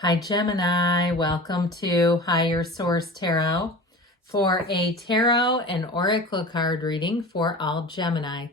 Hi Gemini, welcome to Higher Source Tarot for a tarot and oracle card reading for all Gemini.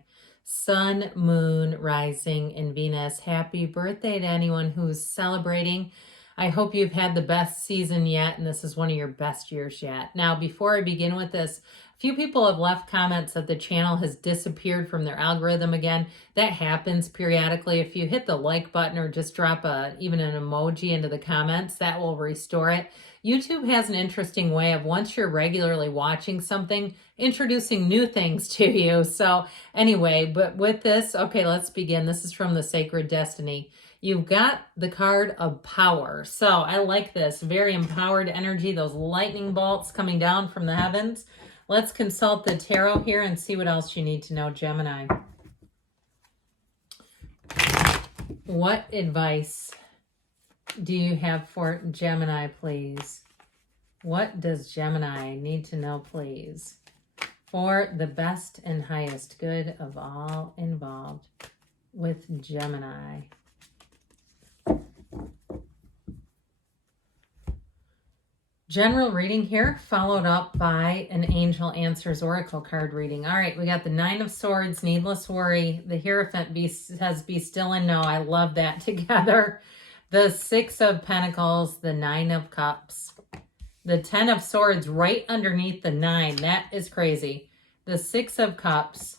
Sun, Moon, Rising, and Venus. Happy birthday to anyone who's celebrating. I hope you've had the best season yet, and this is one of your best years yet. Now, before I begin with this, a few people have left comments that the channel has disappeared from their algorithm again. That happens periodically. If you hit the like button or just drop even an emoji into the comments, that will restore it. YouTube has an interesting way of, once you're regularly watching something, introducing new things to you. So anyway, but with this, okay, let's begin. This is from the Sacred Destiny. You've got the card of power. So I like this. Very empowered energy, those lightning bolts coming down from the heavens. Let's consult the tarot here and see what else you need to know, Gemini. What advice do you have for Gemini, please? What does Gemini need to know, please, for the best and highest good of all involved with Gemini? General reading here, followed up by an Angel Answers Oracle card reading. All right, we got the Nine of Swords, Needless Worry. The Hierophant says, Be Still and Know. I love that together. The Six of Pentacles, the Nine of Cups. The Ten of Swords right underneath the Nine. That is crazy. The Six of Cups,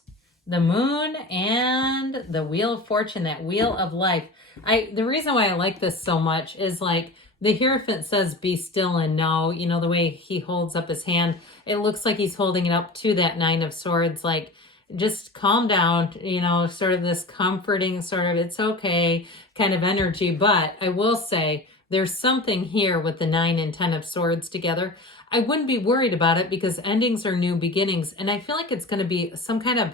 the Moon, and the Wheel of Fortune, that Wheel of Life. The reason why I like this so much is, like, the Hierophant says, be still and know. You know, the way he holds up his hand, it looks like he's holding it up to that Nine of Swords, like, just calm down, you know, sort of this comforting sort of, it's okay kind of energy. But I will say there's something here with the 9 and 10 of Swords together. I wouldn't be worried about it because endings are new beginnings. And I feel like it's going to be some kind of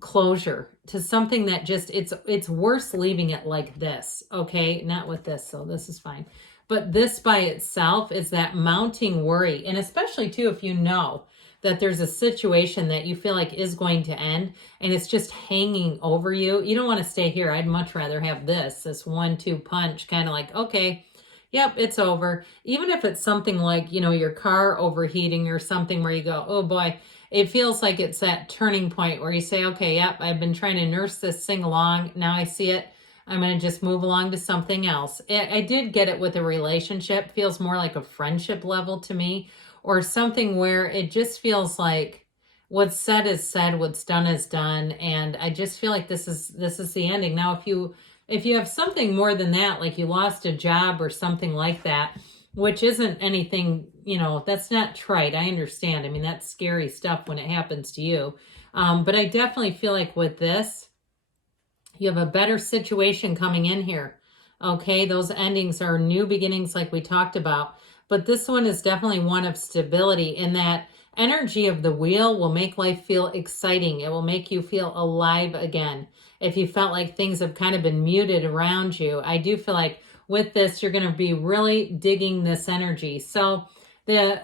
closure to something that just, it's worse leaving it like this. Okay. Not with this. So this is fine. But this by itself is that mounting worry. And especially too, if you know that there's a situation that you feel like is going to end and it's just hanging over you, you don't want to stay here. I'd much rather have this 1-2 punch, kind of like, okay, yep, it's over. Even if it's something like, you know, your car overheating or something where you go, oh boy, it feels like it's that turning point where you say, okay, yep, I've been trying to nurse this thing along. Now I see it. I'm going to just move along to something else. I did get it with a relationship. Feels more like a friendship level to me, or something where it just feels like what's said is said, what's done is done. And I just feel like this is the ending. Now, if you have something more than that, like you lost a job or something like that, which isn't anything, you know, that's not trite. I understand. I mean, that's scary stuff when it happens to you. But I definitely feel like with this, you have a better situation coming in here. Okay, those endings are new beginnings like we talked about. But this one is definitely one of stability, in that energy of the wheel will make life feel exciting. It will make you feel alive again. If you felt like things have kind of been muted around you, I do feel like with this, you're going to be really digging this energy. So the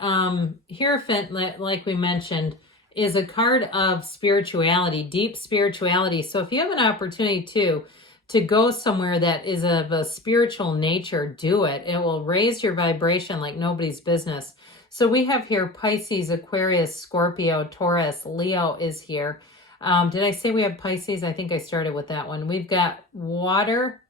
Hierophant, like we mentioned, is a card of spirituality, deep spirituality. So if you have an opportunity to go somewhere that is of a spiritual nature, do it. It will raise your vibration like nobody's business. So we have here Pisces, Aquarius, Scorpio, Taurus, Leo is here. Did I say we have Pisces? I think I started with that one. We've got water,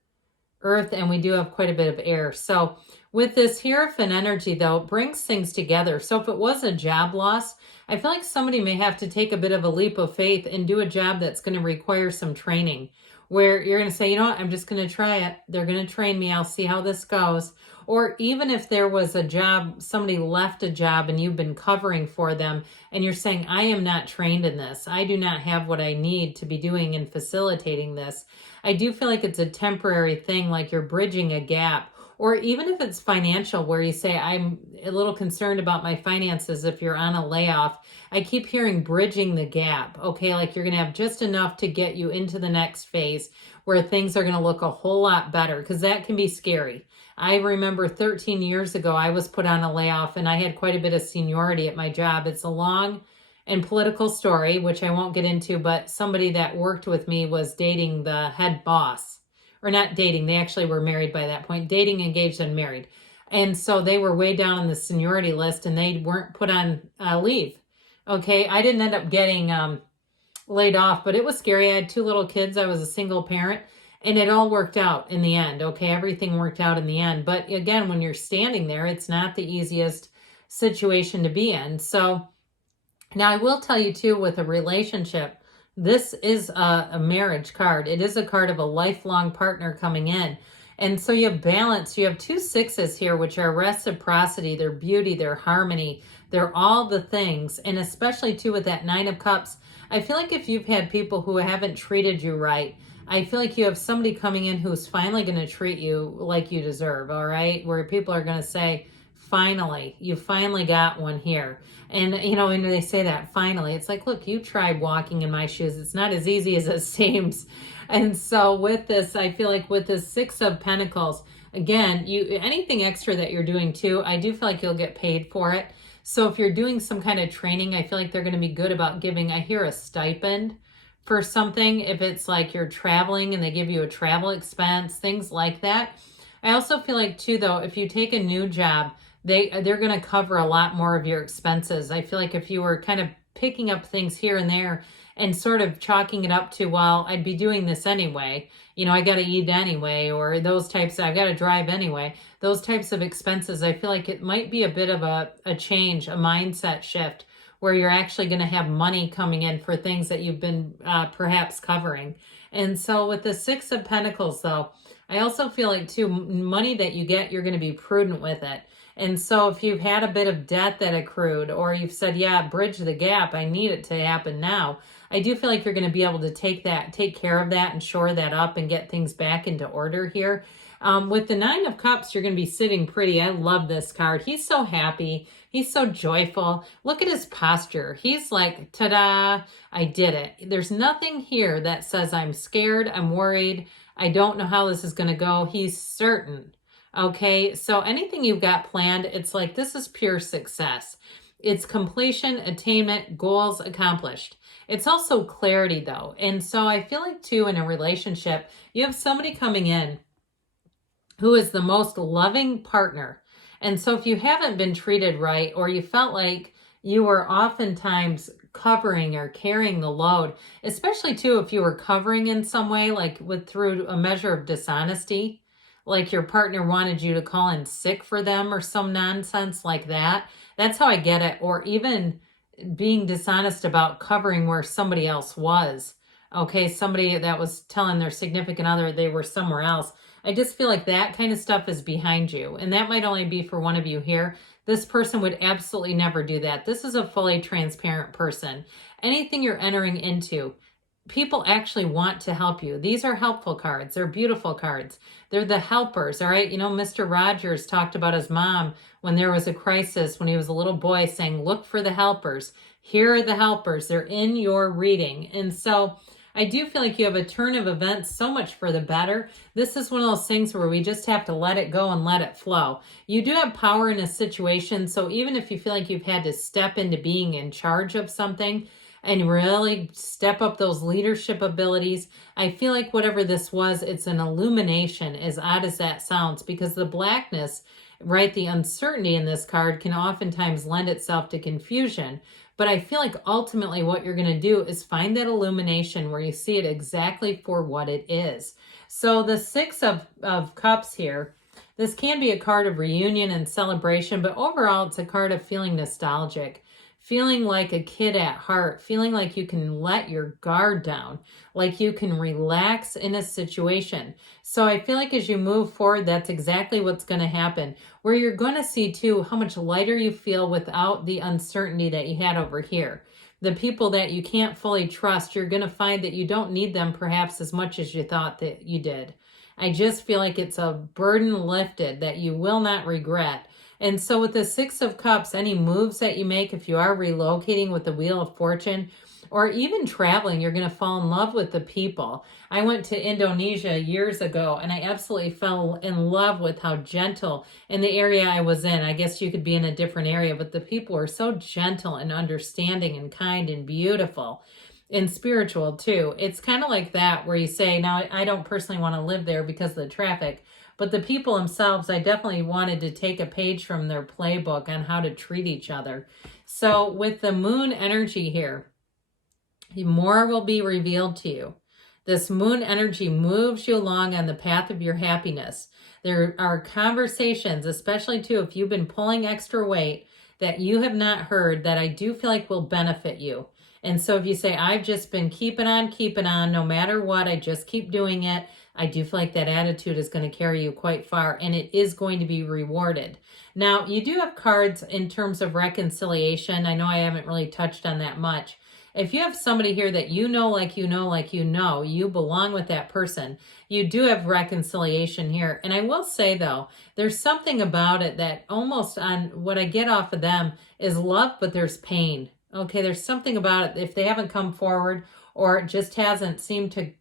earth, and we do have quite a bit of air. So with this Hierophant energy, though, it brings things together. So if it was a job loss, I feel like somebody may have to take a bit of a leap of faith and do a job that's going to require some training, where you're going to say, you know what, I'm just going to try it. They're going to train me. I'll see how this goes. Or even if there was a job, somebody left a job and you've been covering for them and you're saying, I am not trained in this. I do not have what I need to be doing and facilitating this. I do feel like it's a temporary thing, like you're bridging a gap. Or even if it's financial, where you say, I'm a little concerned about my finances if you're on a layoff. I keep hearing bridging the gap, okay? Like you're going to have just enough to get you into the next phase where things are going to look a whole lot better, because that can be scary. I remember 13 years ago, I was put on a layoff and I had quite a bit of seniority at my job. It's a long and political story, which I won't get into, but somebody that worked with me was dating the head boss, or not dating. They actually were married by that point, dating, engaged, and married. And so they were way down on the seniority list and they weren't put on leave. Okay. I didn't end up getting laid off, but it was scary. I had 2 little kids. I was a single parent and it all worked out in the end. Okay. Everything worked out in the end. But again, when you're standing there, it's not the easiest situation to be in. So now I will tell you too, with a relationship, this is a marriage card. It is a card of a lifelong partner coming in. And so you have balance. You have 2 sixes here, which are reciprocity, their beauty, their harmony. They're all the things. And especially too with that 9 of Cups, I feel like if you've had people who haven't treated you right, I feel like you have somebody coming in who's finally going to treat you like you deserve, all right? Where people are going to say, finally, you finally got one here. And, you know, when they say that, finally, it's like, look, you tried walking in my shoes. It's not as easy as it seems. And so with this, I feel like with this 6 of Pentacles, again, anything extra that you're doing too, I do feel like you'll get paid for it. So if you're doing some kind of training, I feel like they're going to be good about giving, I hear, a stipend for something. If it's like you're traveling and they give you a travel expense, things like that. I also feel like too, though, if you take a new job, they're going to cover a lot more of your expenses. I feel like if you were kind of picking up things here and there and sort of chalking it up to, well, I'd be doing this anyway. You know, I got to eat anyway, or those types, I've got to drive anyway. Those types of expenses, I feel like it might be a bit of a change, a mindset shift, where you're actually going to have money coming in for things that you've been perhaps covering. And so with the 6 of Pentacles, though, I also feel like too, money that you get, you're going to be prudent with it. And so if you've had a bit of debt that accrued, or you've said, yeah, bridge the gap, I need it to happen now, I do feel like you're going to be able to take care of that and shore that up and get things back into order here. With the 9 of Cups, you're going to be sitting pretty. I love this card. He's so happy. He's so joyful. Look at his posture. He's like, ta-da, I did it. There's nothing here that says I'm scared, I'm worried, I don't know how this is going to go. He's certain. Okay, so anything you've got planned, it's like this is pure success. It's completion, attainment, goals accomplished. It's also clarity though. And so I feel like too in a relationship, you have somebody coming in who is the most loving partner. And so if you haven't been treated right, or you felt like you were oftentimes covering or carrying the load, especially too if you were covering in some way, like through a measure of dishonesty, like your partner wanted you to call in sick for them or some nonsense like that. That's how I get it. Or even being dishonest about covering where somebody else was. Okay, somebody that was telling their significant other they were somewhere else. I just feel like that kind of stuff is behind you. And that might only be for one of you here. This person would absolutely never do that. This is a fully transparent person. Anything you're entering into, people actually want to help you. These are helpful cards. They're beautiful cards. They're the helpers, all right? You know, Mr. Rogers talked about his mom when there was a crisis, when he was a little boy, saying, look for the helpers. Here are the helpers. They're in your reading. And so I do feel like you have a turn of events so much for the better. This is one of those things where we just have to let it go and let it flow. You do have power in a situation, so even if you feel like you've had to step into being in charge of something and really step up those leadership abilities, I feel like whatever this was, it's an illumination, as odd as that sounds, because the blackness, right, the uncertainty in this card can oftentimes lend itself to confusion. But I feel like ultimately what you're going to do is find that illumination where you see it exactly for what it is. So the 6 of Cups here, this can be a card of reunion and celebration, but overall it's a card of feeling nostalgic, feeling like a kid at heart, feeling like you can let your guard down, like you can relax in a situation. So I feel like as you move forward, that's exactly what's going to happen, where you're going to see too how much lighter you feel without the uncertainty that you had over here. The people that you can't fully trust, you're going to find that you don't need them perhaps as much as you thought that you did. I just feel like it's a burden lifted that you will not regret. And so with the 6 of Cups, any moves that you make, if you are relocating with the Wheel of Fortune, or even traveling, you're going to fall in love with the people. I went to Indonesia years ago, and I absolutely fell in love with how gentle in the area I was in. I guess you could be in a different area, but the people were so gentle and understanding and kind and beautiful. and spiritual too. It's kind of like that where you say, now I don't personally want to live there because of the traffic, but the people themselves, I definitely wanted to take a page from their playbook on how to treat each other. So with the moon energy here, more will be revealed to you. This moon energy moves you along on the path of your happiness. There are conversations, especially too, if you've been pulling extra weight that you have not heard, that I do feel like will benefit you. And so if you say, I've just been keeping on, no matter what, I just keep doing it, I do feel like that attitude is going to carry you quite far, and it is going to be rewarded. Now, you do have cards in terms of reconciliation. I know I haven't really touched on that much. If you have somebody here that you know, you belong with that person, you do have reconciliation here. And I will say, though, there's something about it that almost on what I get off of them is love, but there's pain. Okay, there's something about it. If they haven't come forward or it just hasn't seemed to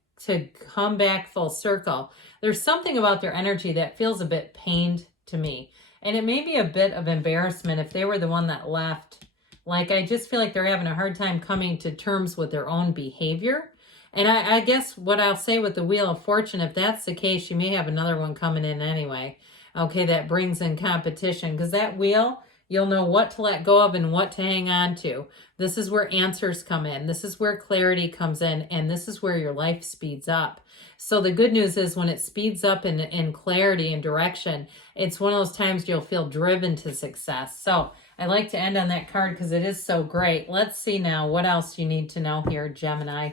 come back full circle, there's something about their energy that feels a bit pained to me. And it may be a bit of embarrassment if they were the one that left. Like, I just feel like they're having a hard time coming to terms with their own behavior. And I guess what I'll say with the Wheel of Fortune, if that's the case, you may have another one coming in anyway. Okay, that brings in competition. Because that wheel, you'll know what to let go of and what to hang on to. This is where answers come in. This is where clarity comes in. And this is where your life speeds up. So the good news is when it speeds up in clarity and direction, it's one of those times you'll feel driven to success. So I like to end on that card because it is so great. Let's see now what else you need to know here, Gemini.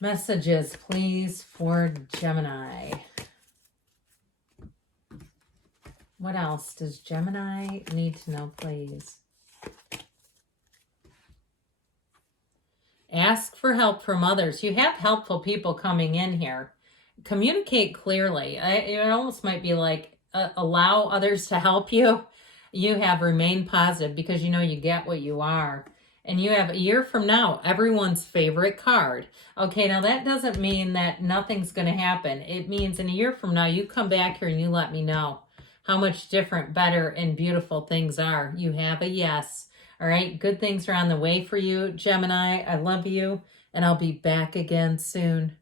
Messages, please, for Gemini. What else does Gemini need to know, please? Ask for help from others. You have helpful people coming in here. Communicate clearly. It almost might be like allow others to help you. You have remain positive because you know you get what you are. And you have a year from now, everyone's favorite card. Okay, now that doesn't mean that nothing's going to happen. It means in a year from now, you come back here and you let me know how much different, better, and beautiful things are. You have a yes. All right, good things are on the way for you, Gemini. I love you, and I'll be back again soon.